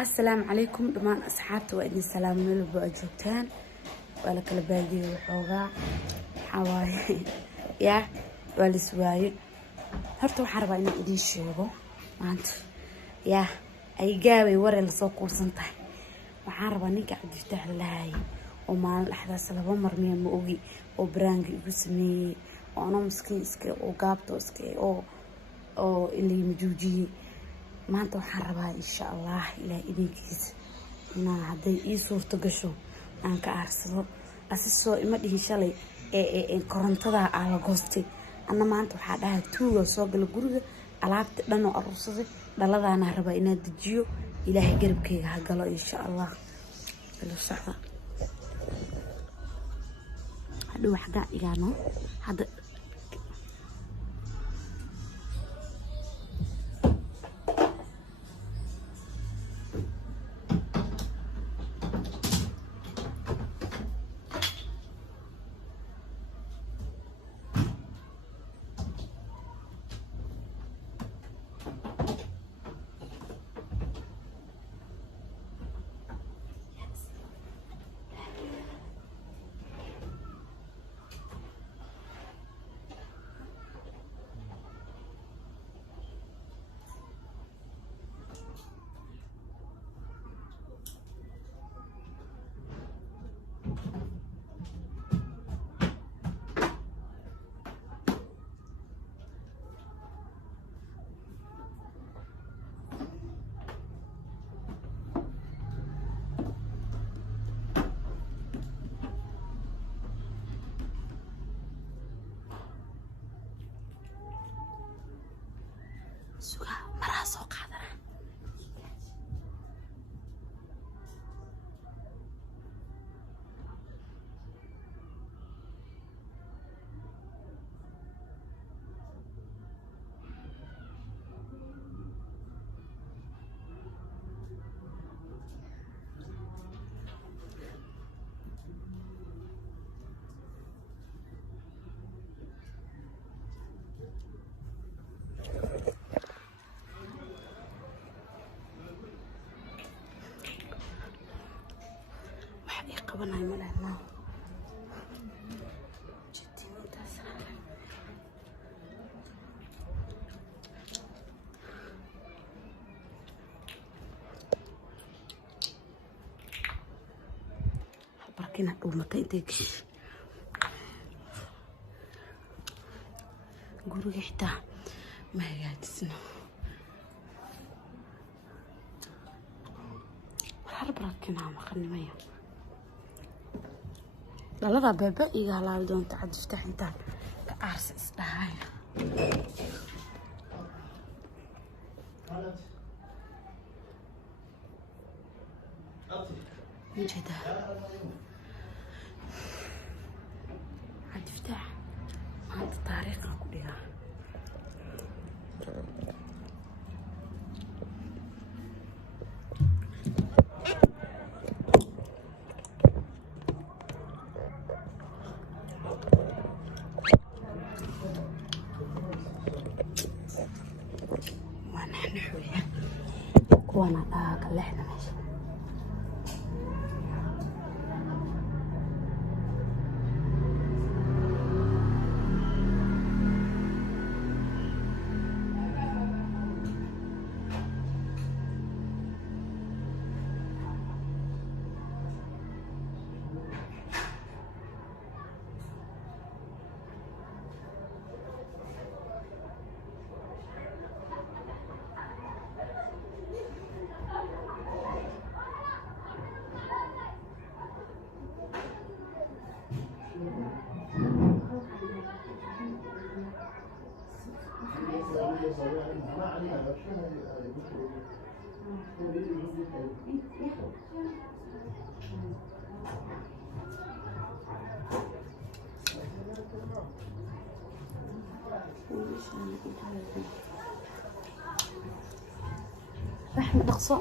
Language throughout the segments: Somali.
السلام عليكم دمان أصحابتي وإني سلام من البوجوتان ولا كل باقي وحوغا حواي يا ولا سواي هرتو حربا إني إدين شيغو مانت يا أي قاوي ورا السوق سنتح وحربا نيك عبد يفتح لهاي وما الأحداث لبا مرمية مؤوغي وبرانجي قسمي وأنا مسكين اسكي وقابتو اسكي أو اللي مجوجي maanta waxaan rabaa insha Allah ilaa idinkiisa inaan haday ii suurto gasho aan ka aarsado asisoo ima dhihin shalay korontada aan la goostay anna maanta waxa dhahay tuuga soo gal guriga alaabta dhan oo arursaday dhaladaana rabaa inaan dejiyo ilaahay garabkayga ha galo insha Allah ila saxa hadii wax gaa igaano hada suga maraa soo qaadana قبلنا ملعنا جدي متأثر بركينا قبل ما تيجيش قولوا حتى ما هي تسمع الحرب بركينا ما خلني مية دلدا بابا إيجا هلال دون تعد فتح انتان كأرس إصدهاي من جدا عد فتح عد طريقة كلها وانا داق اللي احنا ماشي أحمد أقصى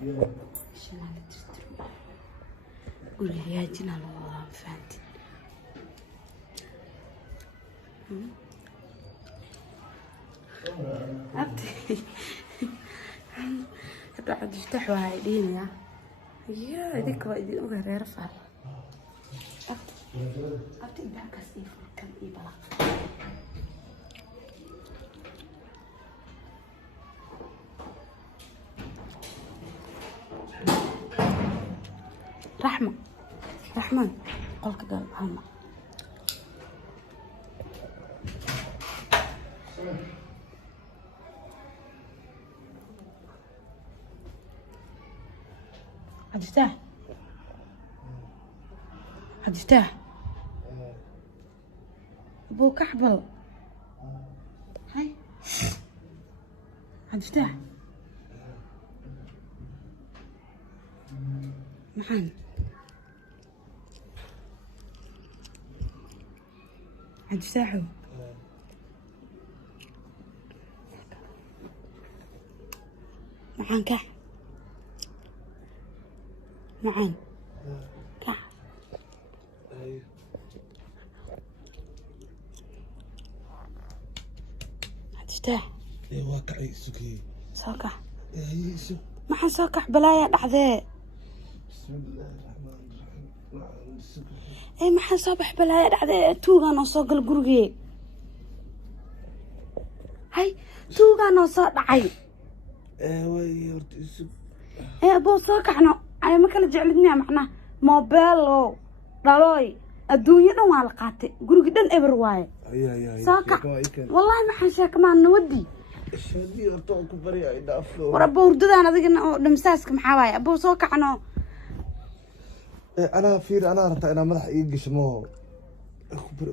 عشان على تستر قولي يا جنا والله فهمت أبتي بعد يفتحوا هاي دين يا هذيك وايد وغير يرفع أبتي بعكس كم بلا رحمة قل كده هما هتفتح ابوك احبل هاي هتفتح معانا هتفتحوا معان كح معان كح هتفتح ايه واقع يسكي سوكح ايه يسك ما حنسوكح بلايا دحذاء بسم الله الرحمن الرحيم ايه ما حنصبح بلايا دحذاء توغا نوصوق القرقي هاي توغا نوصوق دعي ايه وي ورد يسك ايه ابو سوكحنا انا ما كلا جعلتني معنا موبيلو دالوي الدنيا دhan waa la qaatay guriga dhan eber waaye sookac wallahi ma xashaa kamaan nawadii shadi horta ku bari ay dhaaflo war abo hurdadaan adigana oo dhamsaaska maxaa waaye abo soo kacno ana fiir ana rata ina madax ii gishmo ku bari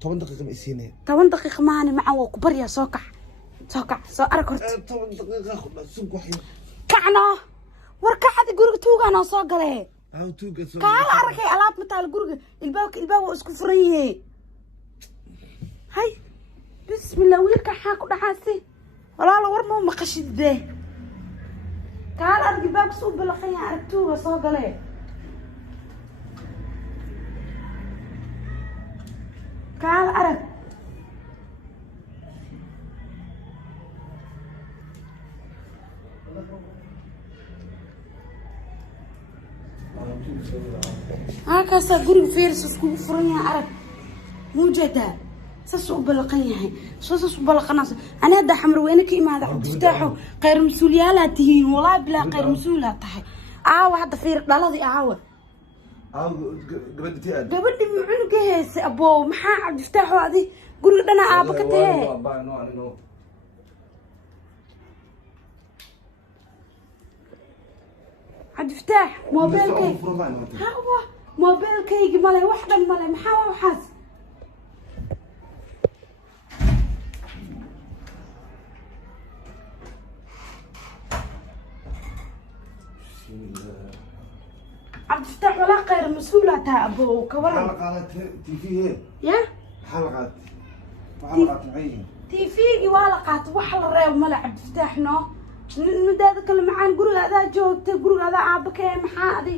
10 daqiiqo ma isiinay 10 daqiiqo maani macaan waa ku bariya soo kac soo arag horta 10 daqiiqo khudna sug waxay kacno war kacadi guriga tuugaan oo soo galee aa tuuga soo kaala arkay alaab mataal guriga ilbaab waa isku furan yahay hay bismillah wiilka xaa ku dhaxaasi walaalo war ma maqashidee kaala arag ilbaab soo balaqay arag tuuga soo galee kaala arag هكذا قولي فيرس اسكو فرنيا عرب موجودة ساسو بلقنيها ساسو بلقناس انا هدا حمر وينك ما هذا تفتحوا غير مسؤوليه لا تهين والله بلا غير مسؤوله تحي هذا فير دلدي gabadhii aad gabadhii mucunugayse abo maxaa cad tفتحوا adi guriga dhana aaba ka tahay عاد افتح موبايلك ها هو موبايلك يجي مالي وحده مالي محاوى وحاس عاد افتح ولا غير مسؤولة تاع ابو كبر حلقات تيفي يا حلقات معين تيفي والقات وحل الريب مال عبد الفتاح نو نداد كل معان guriga adaa joogta guriga adaa aaba ka maxaa adi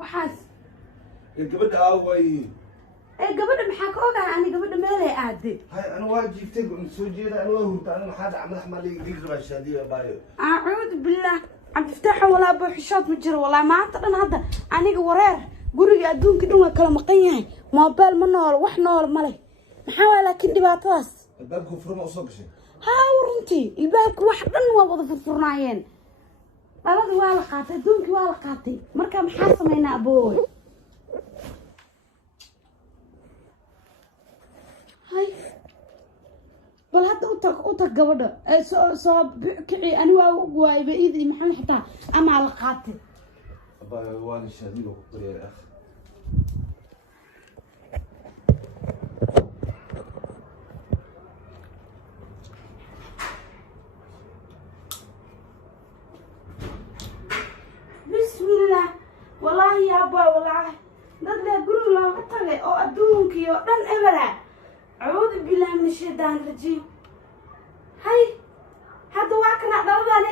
waxaas gabadha aaway gabadha maxaa ka ogahay ani gabadha meel ay aaday hay ana waa jiiftay soo jeeda ana waa hurta ana maxaa dhac madax mali diig raba shaadiyo baayo a'uud billah abd فتاح wala buu xishood ma jiro wala maanta dhan hadda aniga wareer guriga adduunka dhan waa kala maqan yahay mobile ma nool wax nool ma leh maxaa waa laakiin dhibaatadaas albaabku furma u soo gashay ها ورنتي الباب وحدن ووضع في الفرنايين بلدي ولا قاتي دونكي ولا قاتي مركا maxaa sameynaa abooy hay bal hadda u tag gabadha soo kici ani waa waayba idii maxaa xitaa ama la qaatay abaa waan shaadiyo ku qoriyaa akh والله يا أبا والله ضد قولوا له قطعي أو أدونك يو دن إبرة أعوذ بالله من الشيطان الرجيم هاي هذا واكنا دلدا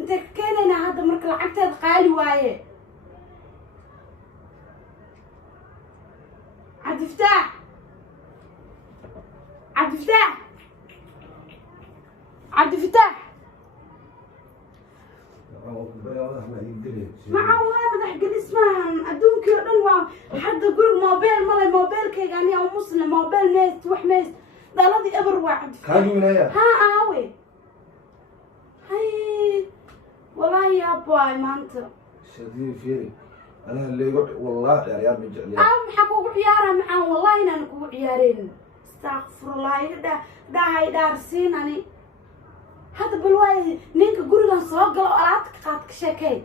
انت كيننا هذا مرك لعبتها قالي وايه عبد الفتاح عبد الفتاح عبد الفتاح معه هذا حق اسمها ادونك دن حد يقول موبايل مالي موبايل كيغاني او مسلم موبايل ميت وح ميت دلدي ابر واحد كان ولاية ها اوي هاي والله يا باي ما انت شديد فيني انا اللي يقول والله يا ريال من جعلي حكوا عيارة معه والله انا نكو عيارين استغفر الله دا هاي دارسين اني هذا بالواي نينك غوريغان سو غلو alaabta ka qaad ka sheekay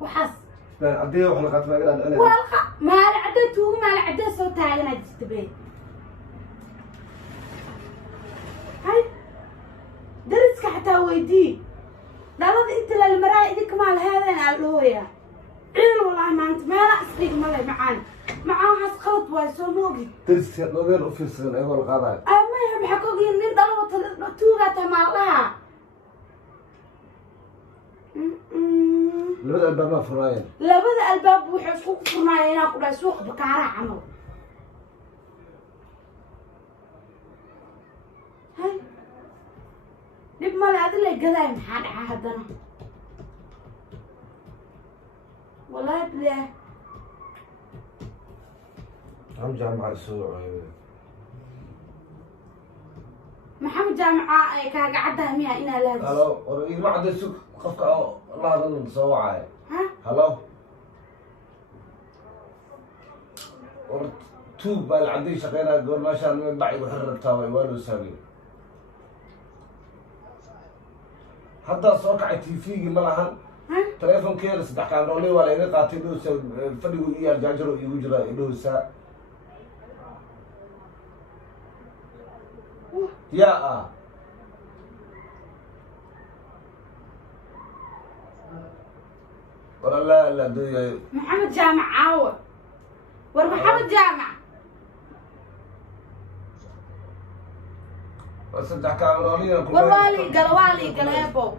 waxaas baan cadee wax la qaatay ilaa ana walqa ma la cadee tuugu ma la cadee soo taagana jistabay hay dariska xataa weydii dhalada inta la maraa idinka ma lahaadeen aan dhooya ciil wallahi maanta meela isdhig malay macaan waxaas qalad waay soo moogi dariska dhoobeen u fiirsan ayagoo la qaadayo ama maxaa ka ogeen nin dhalada tuuga tamaalaha labada albaab ma furnaayeen labada albaab wuxuu isku furnaayeen inaa ku dhahay suuq bakaara camal hay dhib male adi lay gadaay maxaa dhaca haddana wallahi bilaah am jaamaca soo maxamed jaamaca kaaga caddaha miya inaa la hadlo halo war ima cadayso qofka la hadlan soo wacay ha halo war tuub baa la caday shaqeynaa goor meeshaan min bacay waxay rabtaa way waa loo saabay hadda soo kacay TV-gi ma lahan telefonkeeda saddex kaamrooley waa la iga qaatay dhowsa fadhigu iyo arjaajaro igu jira dhowsa yaa والله لا دي محمد جامع عاود ور محمد جامع صدق كامروني والوالي قليبو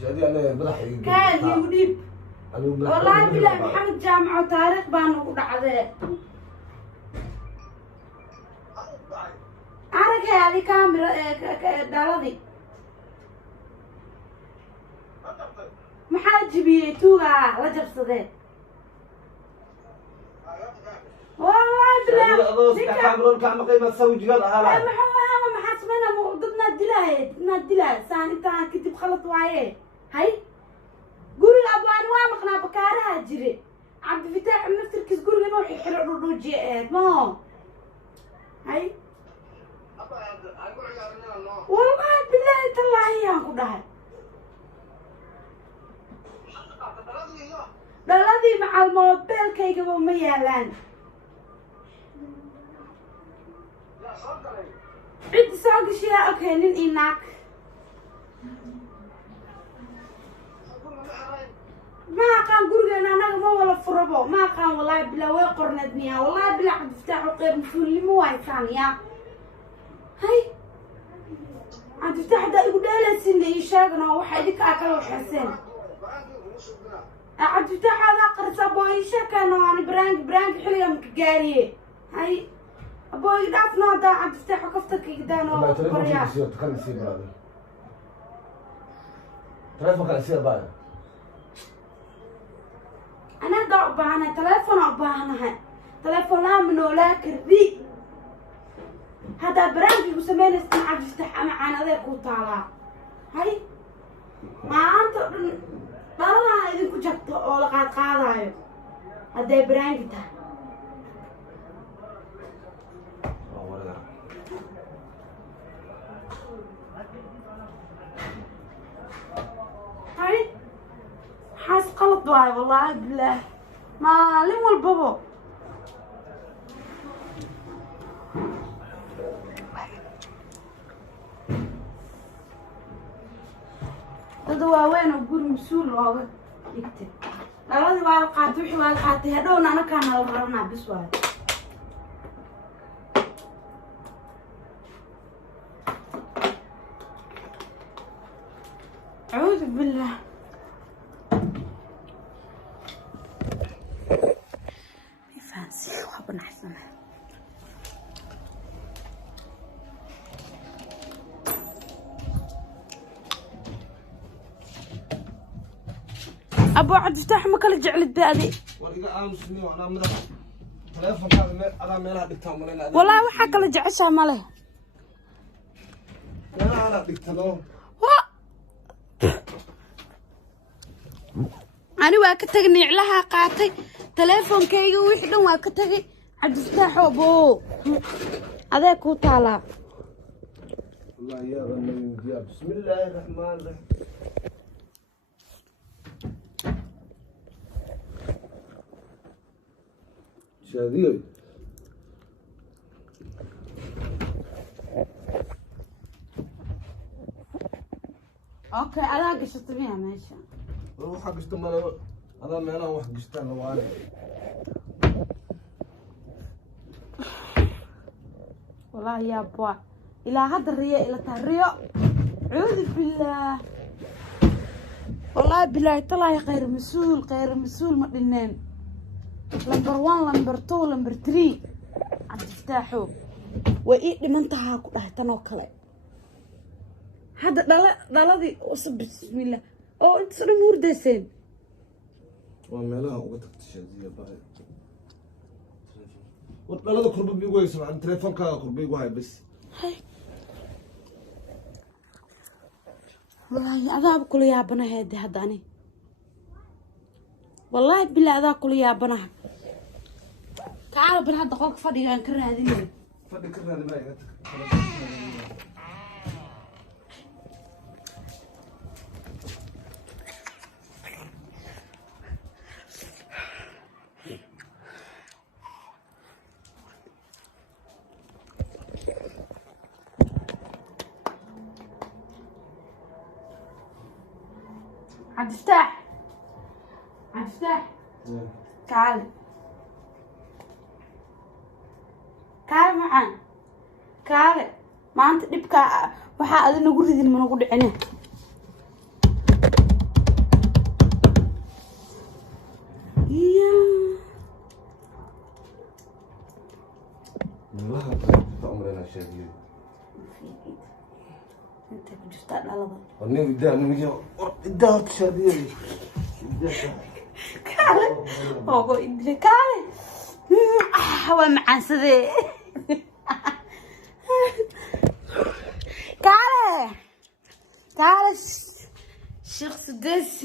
شادي انا مدحي كان يوديب والله بالله محمد جامع وتاريخ بانو دعده عرق هذه كاميرا دالدي maxaa jibiyey tuuga la jabsadeen wallahi bilaah كامرون كان قيمة سوي جبال أهلا maxaa sameynaa dadna dilaaye saan intaan kadib khalad waaye hay guriga abwaani waa maqnaa bakaaraha jire cabdifataax naftirkiis guriga inuu xiro dhudhuujiye eed mo hay wallahi bilaahi tallaahi yaan ku dhahay dhaladii macal moobeelkaygaba ma yaalaan cid soo gashiyaa okay nin ii naag ma aqaan gurigeena anaga ma wala furabo ma aqaan wallahi bilaa way qorneed miyaa wallahi bilaa cabdifataax u qeyr mas-uulnimo waysaan yaa hay cabdifataax haddaa igu dheelaysinna ii sheegno waxa idinka aa kala waxeyseen cabdifataax هذا قرص أبوي شكله أنا برانك حلية مكجارية هاي أبوي دافنا هذا عبدالفتاح وكفتك يقدانو والله تليفون يصير تكلم يصير برادر تليفون كان يصير باين أنا ضعبانة تليفون عبانة هاي تليفونها من ولاك الذي هذا برانك يسمين اسمه عبدالفتاح معانا ذاك وطالع هاي ما أنت dhalada idinku jabto oo la qaadqaadayo hadday baraangi tahay hay xaas qalad waayo wallaahi bilaah maalin walbabo dad waaweyn oo guri mas-uul looga dhigtay dhaladii waa la qaatay wixii waa la qaatay hadhowna anakaa nala raranaa bis waayo أعوذ بالله. فانسي وحب نحسن. أبو عبد الفتاح ما كل جعلت بهذه. والله وحا كل جعشها ماله. أنا واكتغني علىها قاطي تليفون كيغا وحده واكتغي عبد الفتاح أبو هذا كو طالع. الله يا رب بسم الله الرحمن الرحيم. شادية اوكي انا قشطت بيها ماشي روح قشط مال هذا ما انا واحد قشطان لو علي والله يا ابوا الى هذا الرياء الى الرياء عوذ بالله والله بالله طلع غير مسؤول ما دنين لمبر 1 لمبر 2 لمبر 3 عبد الفتاح وإيه دمنتها ku dhahay tan oo kale hada dhaladii usub bismillah oo inta soo murdeyseen waa meelaha uga tagtay Shaadiya baa wadalada qurbo biigu hayso aan teleefankaaga qurbo igu hay bas wallahi adaab kula yaabanahay hadani والله بالله هذا كل يا بنها تعالوا بن هذا قولك فدي كان كره هذه فدي كره هذه باي عبد الفتاح عبد الفتاح تعال معانا تعال ما أنت نبكى waxaa adina ugu ridin mana ugu dhicin والله عمرنا شادية انت كنت على ضل وني بدأ نجي بدأ شادية كاره هو إدري كاره هو معسدي كاره شيخ سدس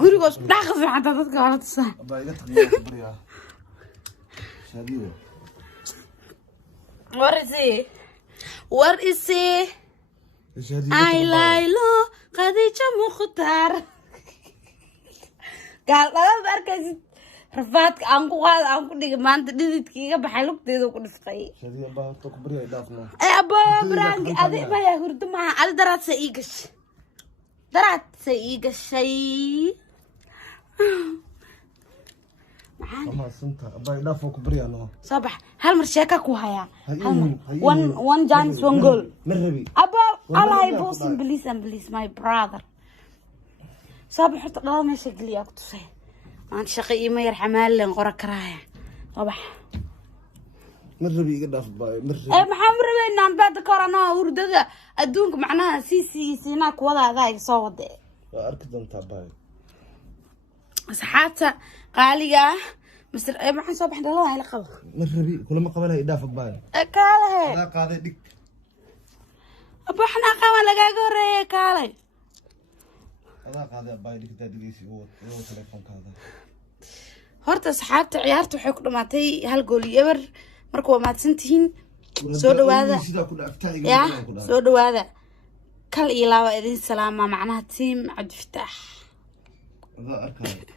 gurigoos dhaqsan hada dadka wala tusay baa iga taqniyo bariya Shaadiya war isi ay laylo qadiija mukhtaar gaal dhalada arkaysid rafaadka aan ku qaad aan ku dhigay maanta dhididkiiga baxay lugteeda ku dhiftay Shaadiya baa to ku bariya dhaafna abo brank adi ma ya hurdo ma adi daraad sa ii gashay ما سنت أبغى يدافع كبريانه صباح هل مرشاكا كوهايا one chance one goal مربي أبا الله يبوسم بليس my brother صباح حط الله ما يشقلي أكتوسه أنت شقي ما يرحم هالين قرا كراهي صباح مربي يدافع باي مربي إيه محمد ربي نام بعد كورونا وردة أدونك معناها سيناك وضع ذا يصوت أركض أنت باي صحاتها قالية مستر إيه محن صباح الله إلى قبل مربي كل ما قبلها يدافع باي كاله لا قاضي ديك أبو إحنا قام لقى قرية كاله لا قاضي باي ديك تدريسي هو تلفون هذا هرت صحابتي عيارتي waxay ku dhamaatay hal gool yabar marka waa maadsantihiin soo dhawaada soo dhawaada kal iyo laba idin salaama macnaha team Cabdi Fataax هذا أركان